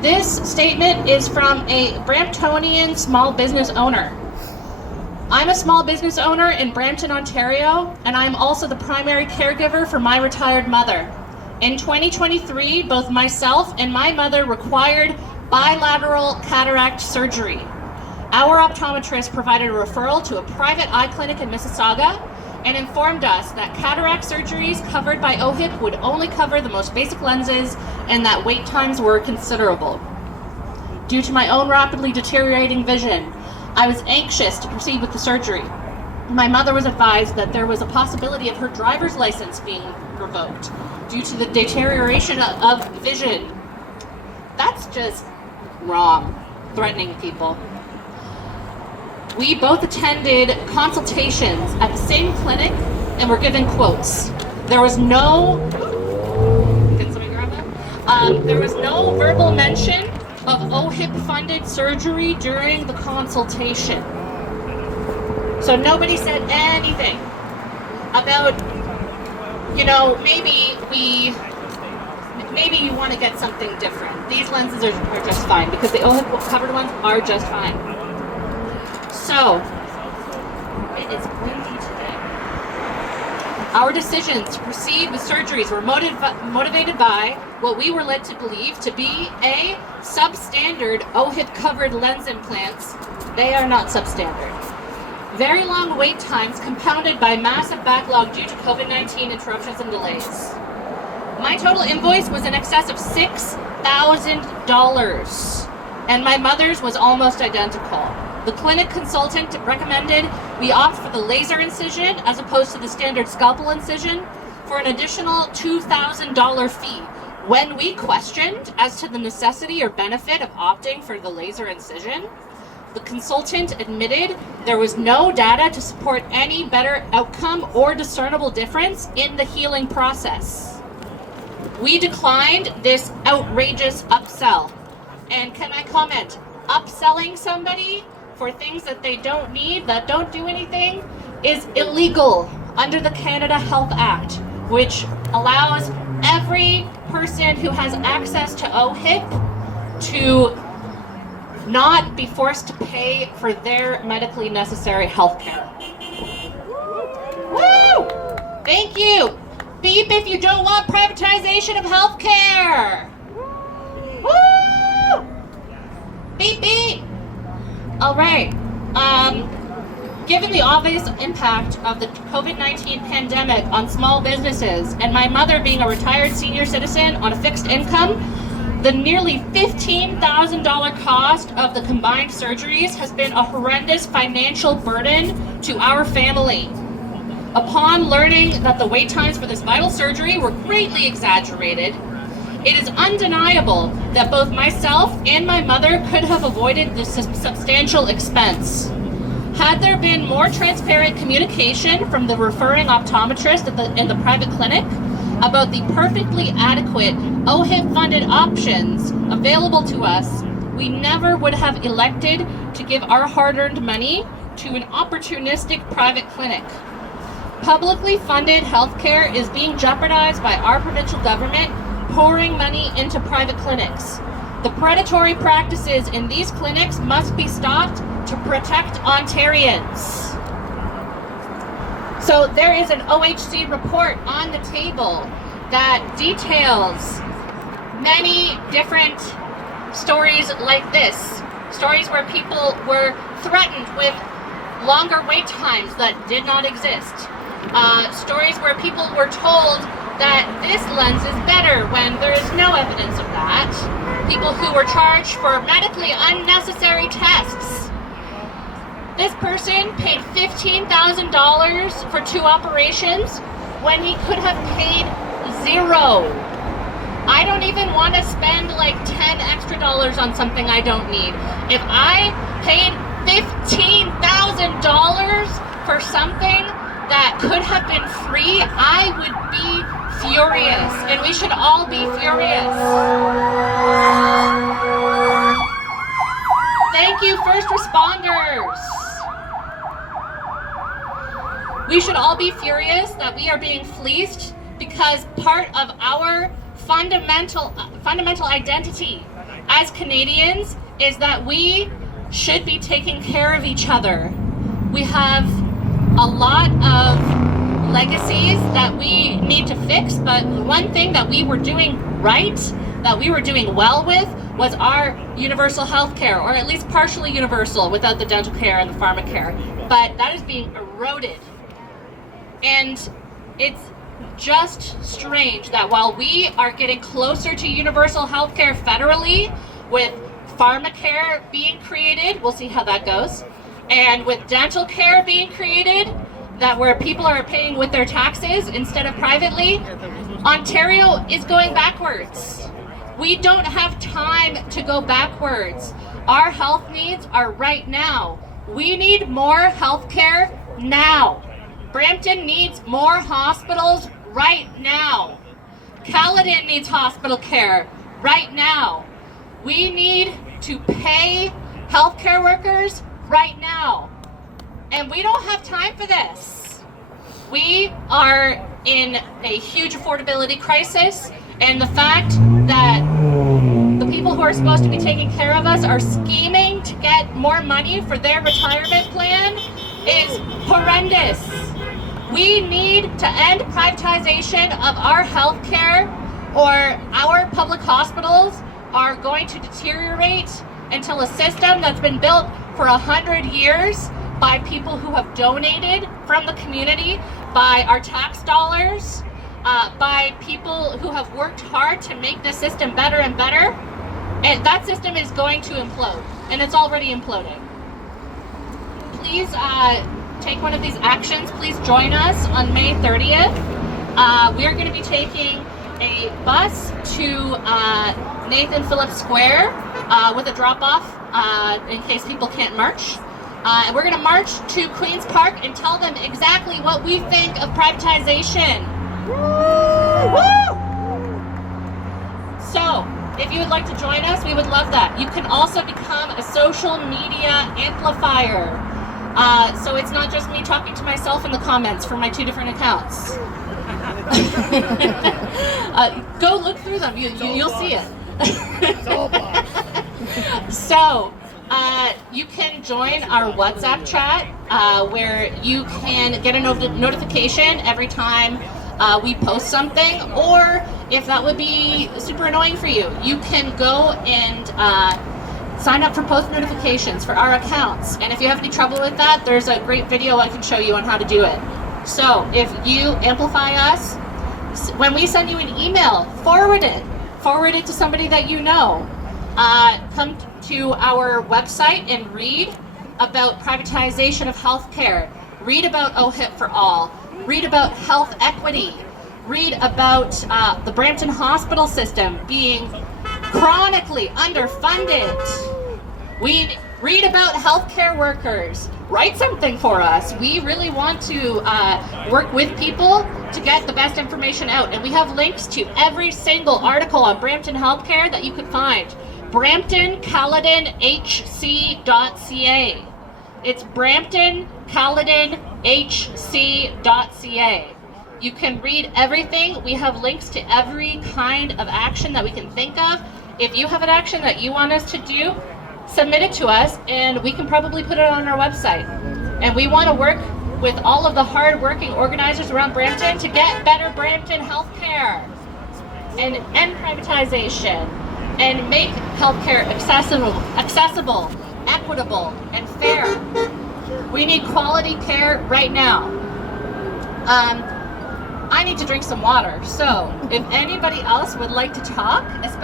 This statement is from a Bramptonian small business owner. I'm a small business owner in Brampton, Ontario, and I'm also the primary caregiver for my retired mother. In 2023, both myself and my mother required bilateral cataract surgery. Our optometrist provided a referral to a private eye clinic in Mississauga and informed us that cataract surgeries covered by OHIP would only cover the most basic lenses and that wait times were considerable. Due to my own rapidly deteriorating vision, I was anxious to proceed with the surgery. My mother was advised that there was a possibility of her driver's license being revoked due to the deterioration of vision. That's just wrong, threatening people. We both attended consultations at the same clinic and were given quotes. There was no, can somebody grab that? There was no verbal mention of OHIP-funded surgery during the consultation. So nobody said anything about, maybe you want to get something different. These lenses are just fine because the OHIP-covered ones are just fine. So, it is windy today. Our decision to proceed with surgeries were motivated by what we were led to believe to be a substandard OHIP-covered lens implants. They are not substandard. Very long wait times compounded by massive backlog due to COVID-19 interruptions and delays. My total invoice was in excess of $6,000, and my mother's was almost identical. The clinic consultant recommended we opt for the laser incision as opposed to the standard scalpel incision for an additional $2,000 fee. When we questioned as to the necessity or benefit of opting for the laser incision, the consultant admitted there was no data to support any better outcome or discernible difference in the healing process. We declined this outrageous upsell. And can I comment, upselling somebody for things that they don't need, that don't do anything, is illegal under the Canada Health Act, which allows every person who has access to OHIP to not be forced to pay for their medically necessary health care. Woo! Thank you! Beep if you don't want privatization of health care! Woo! Beep beep! All right. Given the obvious impact of the COVID-19 pandemic on small businesses and my mother being a retired senior citizen on a fixed income, the nearly $15,000 cost of the combined surgeries has been a horrendous financial burden to our family. Upon learning that the wait times for this vital surgery were greatly exaggerated, it is undeniable that both myself and my mother could have avoided this substantial expense. Had there been more transparent communication from the referring optometrist in the private clinic about the perfectly adequate OHIP-funded options available to us, we never would have elected to give our hard-earned money to an opportunistic private clinic. Publicly funded healthcare is being jeopardized by our provincial government pouring money into private clinics. The predatory practices in these clinics must be stopped to protect Ontarians. So there is an OHC report on the table that details many different stories like this. Stories where people were threatened with longer wait times that did not exist. Stories where people were told that this lens is better when there is no evidence of that. People who were charged for medically unnecessary tests. This person paid $15,000 for 2 operations when he could have paid $0. I don't even want to spend like $10 extra on something I don't need. If I paid $15,000 for something that could have been free, I would be furious, and we should all be furious. Thank you, first responders. We should all be furious that we are being fleeced because part of our fundamental identity as Canadians is that we should be taking care of each other. We have a lot of legacies that we need to fix, but one thing that we were doing right, that we were doing well with, was our universal health care, or at least partially universal without the dental care and the pharmacare. But that is being eroded. And it's just strange that while we are getting closer to universal health care federally, with pharmacare being created, we'll see how that goes, and with dental care being created, that where people are paying with their taxes instead of privately, Ontario is going backwards. We don't have time to go backwards. Our health needs are right now. We need more health care now. Brampton needs more hospitals right now. Caledon needs hospital care right now. We need to pay healthcare workers right now. And we don't have time for this. We are in a huge affordability crisis, and the fact that the people who are supposed to be taking care of us are scheming to get more money for their retirement plan is horrendous. We need to end privatization of our health care, or our public hospitals are going to deteriorate until a system that's been built for 100 years by people who have donated from the community, by our tax dollars, by people who have worked hard to make this system better and better, and that system is going to implode, and it's already imploding. Please take one of these actions. Please join us on May 30th. We are going to be taking a bus to Nathan Phillips Square with a drop-off in case people can't march. And we're going to march to Queen's Park and tell them exactly what we think of privatization. Woo! So, if you would like to join us, we would love that. You can also become a social media amplifier. So it's not just me talking to myself in the comments from my 2 different accounts. Go look through them. You'll see it. So, you can join our WhatsApp chat where you can get a notification every time we post something, or if that would be super annoying for you, you can go and sign up for post notifications for our accounts. And if you have any trouble with that, there's a great video I can show you on how to do it. So if you amplify us, when we send you an email, forward it to somebody that you know. Come to our website and read about privatization of healthcare. Read about OHIP for all. Read about health equity. Read about the Brampton hospital system being chronically underfunded. We read about healthcare workers. Write something for us. We really want to work with people to get the best information out. And we have links to every single article on Brampton healthcare that you could find. Brampton Caledon HC.ca. It's Brampton Caledon HC.ca. You can read everything. We have links to every kind of action that we can think of. If you have an action that you want us to do, submit it to us and we can probably put it on our website. And we want to work with all of the hard-working organizers around Brampton to get better Brampton healthcare and end privatization and make healthcare accessible, equitable, and fair. We need quality care right now. I need to drink some water, so if anybody else would like to talk,